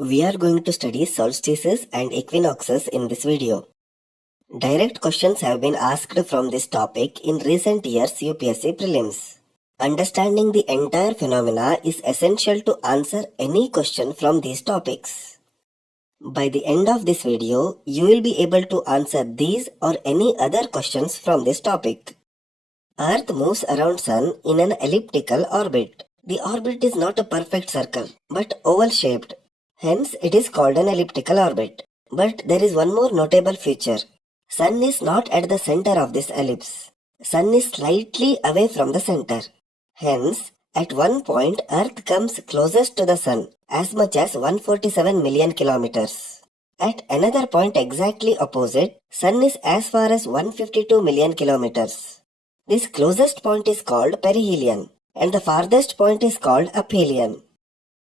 We are going to study solstices and equinoxes in this video. Direct questions have been asked from this topic in recent years UPSC prelims. Understanding the entire phenomena is essential to answer any question from these topics. By the end of this video, you will be able to answer these or any other questions from this topic. Earth moves around Sun in an elliptical orbit. The orbit is not a perfect circle, but oval-shaped. Hence, it is called an elliptical orbit. But there is one more notable feature. Sun is not at the center of this ellipse. Sun is slightly away from the center. Hence, at one point, Earth comes closest to the Sun, as much as 147 million kilometers. At another point exactly opposite, Sun is as far as 152 million kilometers. This closest point is called perihelion, and the farthest point is called aphelion.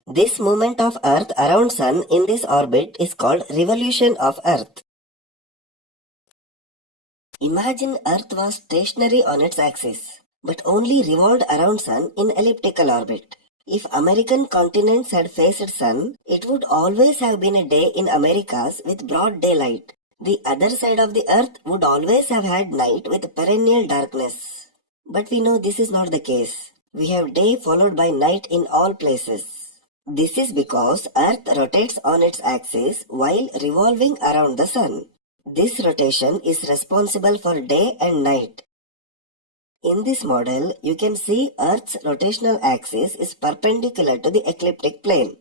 This movement of Earth around Sun in this orbit is called revolution of Earth. Imagine Earth was stationary on its axis, but only revolved around Sun in elliptical orbit. If American continents had faced Sun, it would always have been a day in Americas with broad daylight. The other side of the Earth would always have had night with perennial darkness. But we know this is not the case. We have day followed by night in all places. This is because Earth rotates on its axis while revolving around the Sun. This rotation is responsible for day and night. In this model, you can see Earth's rotational axis is perpendicular to the ecliptic plane.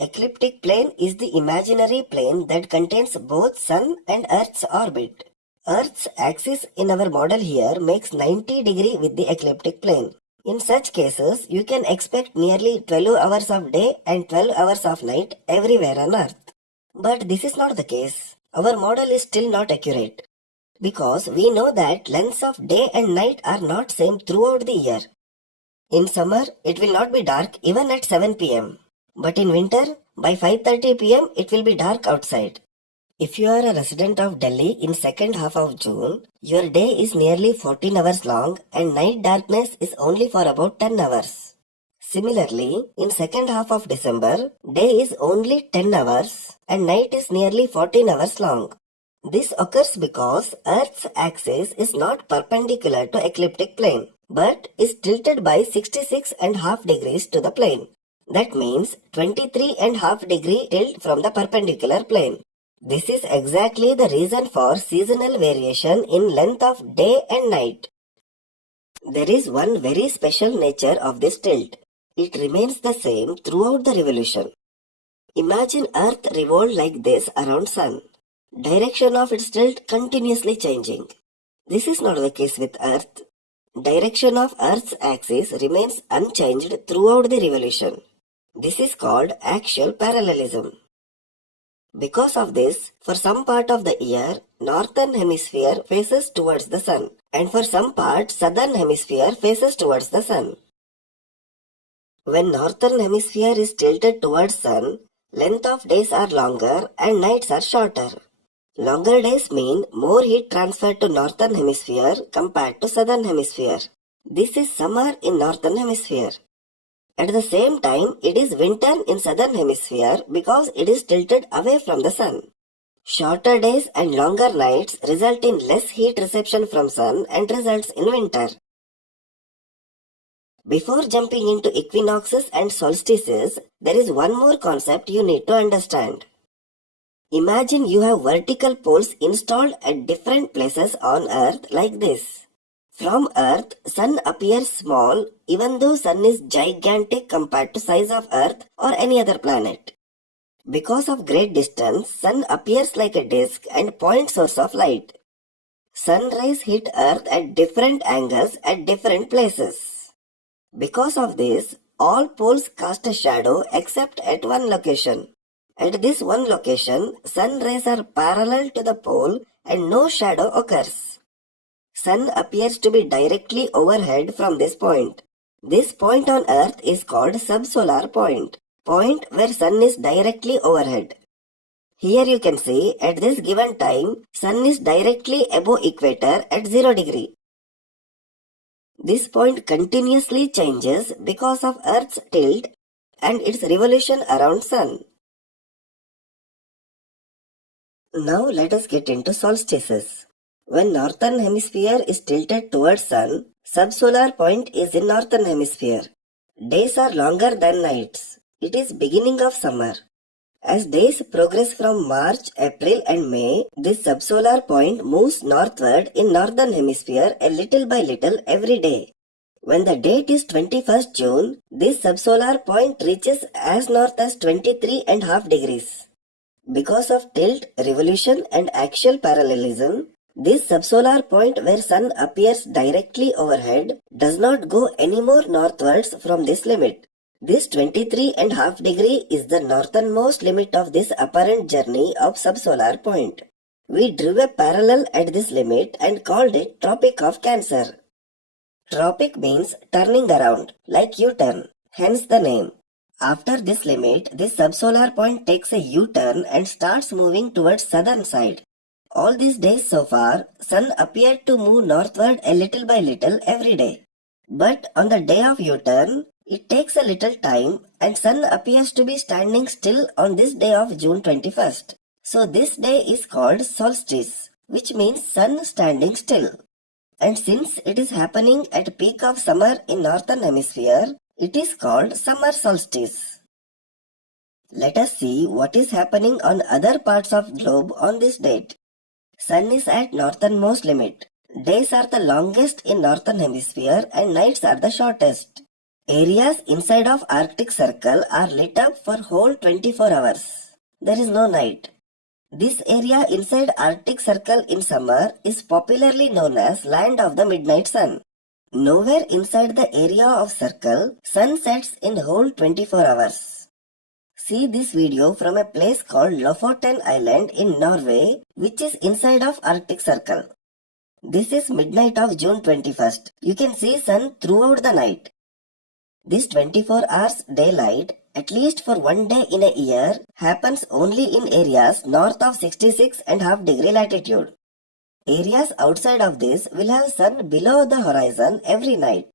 Ecliptic plane is the imaginary plane that contains both Sun and Earth's orbit. Earth's axis in our model here makes 90 degree with the ecliptic plane. In such cases, you can expect nearly 12 hours of day and 12 hours of night everywhere on Earth. But this is not the case. Our model is still not accurate, because we know that lengths of day and night are not same throughout the year. In summer, it will not be dark even at 7 pm. But in winter, by 5:30 pm, it will be dark outside. If you are a resident of Delhi in second half of June, your day is nearly 14 hours long and night darkness is only for about 10 hours. Similarly, in second half of December, day is only 10 hours and night is nearly 14 hours long. This occurs because Earth's axis is not perpendicular to ecliptic plane, but is tilted by 66.5 degrees to the plane. That means 23.5 degree tilt from the perpendicular plane. This is exactly the reason for seasonal variation in length of day and night. There is one very special nature of this tilt. It remains the same throughout the revolution. Imagine Earth revolved like this around Sun. Direction of its tilt continuously changing. This is not the case with Earth. Direction of Earth's axis remains unchanged throughout the revolution. This is called axial parallelism. Because of this, for some part of the year, northern hemisphere faces towards the Sun, and for some part, southern hemisphere faces towards the Sun. When northern hemisphere is tilted towards Sun, length of days are longer and nights are shorter. Longer days mean more heat transferred to northern hemisphere compared to southern hemisphere. This is summer in northern hemisphere. At the same time, it is winter in southern hemisphere because it is tilted away from the Sun. Shorter days and longer nights result in less heat reception from Sun and results in winter. Before jumping into equinoxes and solstices, there is one more concept you need to understand. Imagine you have vertical poles installed at different places on Earth like this. From Earth, Sun appears small even though Sun is gigantic compared to size of Earth or any other planet. Because of great distance, Sun appears like a disk and point source of light. Sun rays hit Earth at different angles at different places. Because of this, all poles cast a shadow except at one location. At this one location, Sun rays are parallel to the pole and no shadow occurs. Sun appears to be directly overhead from this point. This point on Earth is called subsolar point where Sun is directly overhead. Here you can see at this given time, Sun is directly above equator at 0 degree. This point continuously changes because of Earth's tilt and its revolution around Sun. Now let us get into solstices. When northern hemisphere is tilted towards sun, subsolar point is in northern hemisphere. Days are longer than nights. It is beginning of summer. As days progress from March, April and May, this subsolar point moves northward in northern hemisphere a little by little every day. When the date is 21st June, this subsolar point reaches as north as 23.5 degrees. Because of tilt, revolution and axial parallelism, this subsolar point where sun appears directly overhead does not go any more northwards from this limit. This 23.5 degree is the northernmost limit of this apparent journey of subsolar point. We drew a parallel at this limit and called it Tropic of Cancer. Tropic means turning around, like U-turn, hence the name. After this limit, this subsolar point takes a U-turn and starts moving towards southern side. All these days so far, sun appeared to move northward a little by little every day. But on the day of U-turn, it takes a little time and sun appears to be standing still on this day of June 21st. So this day is called solstice, which means sun standing still. And since it is happening at peak of summer in northern hemisphere, it is called summer solstice. Let us see what is happening on other parts of globe on this date. Sun is at northernmost limit. Days are the longest in northern hemisphere and nights are the shortest. Areas inside of Arctic Circle are lit up for whole 24 hours. There is no night. This area inside Arctic Circle in summer is popularly known as Land of the Midnight Sun. Nowhere inside the area of circle, sun sets in whole 24 hours. See this video from a place called Lofoten Island in Norway, which is inside of Arctic Circle. This is midnight of June 21st. You can see sun throughout the night. This 24 hours daylight, at least for one day in a year, happens only in areas north of 66.5 degree latitude. Areas outside of this will have sun below the horizon every night.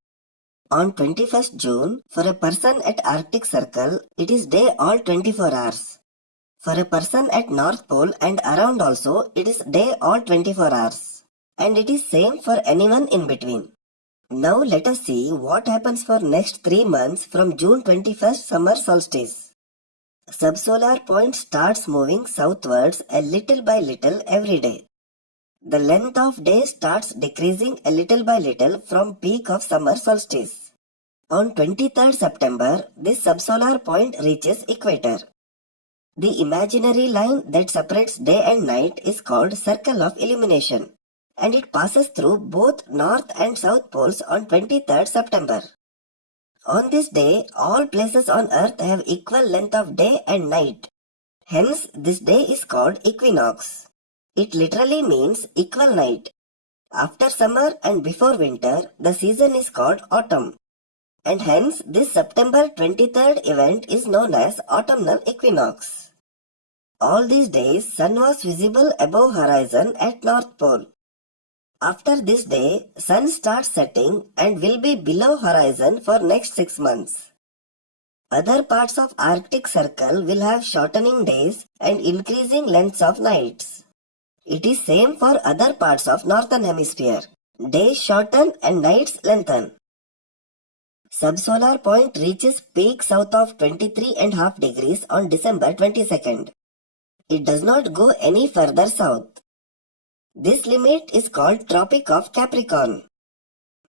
On 21st June, for a person at Arctic Circle, it is day all 24 hours. For a person at North Pole and around also, it is day all 24 hours. And it is same for anyone in between. Now let us see what happens for next 3 months from June 21st summer solstice. Subsolar point starts moving southwards a little by little every day. The length of day starts decreasing a little by little from peak of summer solstice. On 23rd September, this subsolar point reaches equator. The imaginary line that separates day and night is called circle of illumination, and it passes through both north and south poles on 23rd September. On this day, all places on earth have equal length of day and night. Hence, this day is called equinox. It literally means equal night. After summer and before winter, the season is called autumn. And hence, this September 23rd event is known as autumnal equinox. All these days, sun was visible above horizon at North Pole. After this day, sun starts setting and will be below horizon for next 6 months. Other parts of Arctic Circle will have shortening days and increasing lengths of nights. It is same for other parts of Northern Hemisphere. Days shorten and nights lengthen. Subsolar point reaches peak south of 23.5 degrees on December 22nd. It does not go any further south. This limit is called Tropic of Capricorn.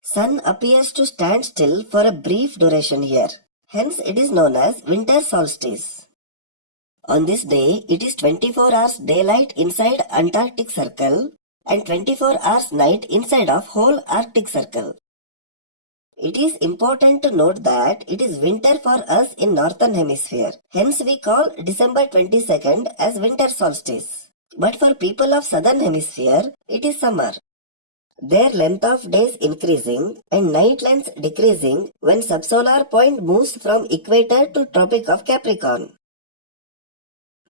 Sun appears to stand still for a brief duration here. Hence it is known as winter solstice. On this day, it is 24 hours daylight inside Antarctic Circle and 24 hours night inside of whole Arctic Circle. It is important to note that it is winter for us in Northern Hemisphere. Hence we call December 22nd as winter solstice. But for people of Southern Hemisphere, it is summer. Their length of days increasing and night lengths decreasing when subsolar point moves from equator to Tropic of Capricorn.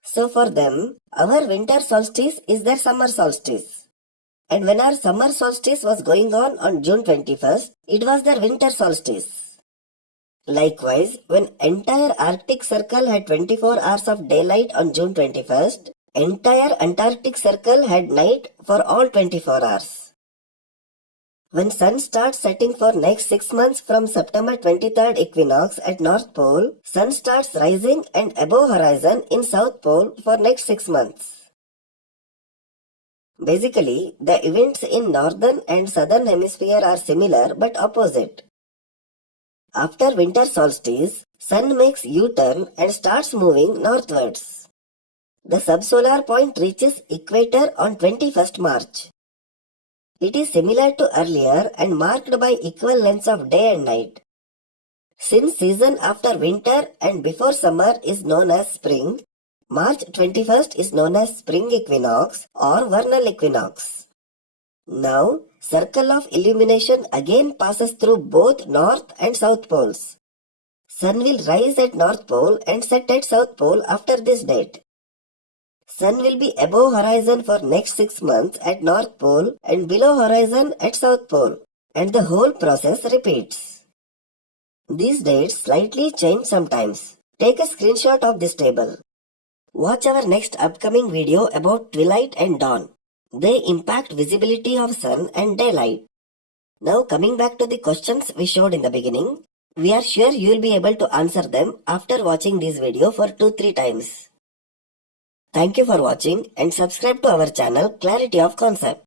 So for them, our winter solstice is their summer solstice. And when our summer solstice was going on June 21st, it was their winter solstice. Likewise, when entire Arctic Circle had 24 hours of daylight on June 21st, entire Antarctic Circle had night for all 24 hours. When sun starts setting for next 6 months from September 23rd equinox at North Pole, sun starts rising and above horizon in South Pole for next 6 months. Basically, the events in northern and southern hemisphere are similar but opposite. After winter solstice, sun makes U-turn and starts moving northwards. The subsolar point reaches equator on 21st March. It is similar to earlier and marked by equal lengths of day and night. Since season after winter and before summer is known as spring, March 21st is known as spring equinox or vernal equinox. Now, circle of illumination again passes through both north and south poles. Sun will rise at North Pole and set at South Pole after this date. Sun will be above horizon for next 6 months at North Pole and below horizon at South Pole, and the whole process repeats. These dates slightly change sometimes. Take a screenshot of this table. Watch our next upcoming video about twilight and dawn. They impact visibility of sun and daylight. Now coming back to the questions we showed in the beginning, we are sure you will be able to answer them after watching this video for 2-3 times. Thank you for watching and subscribe to our channel Clarity of Concept.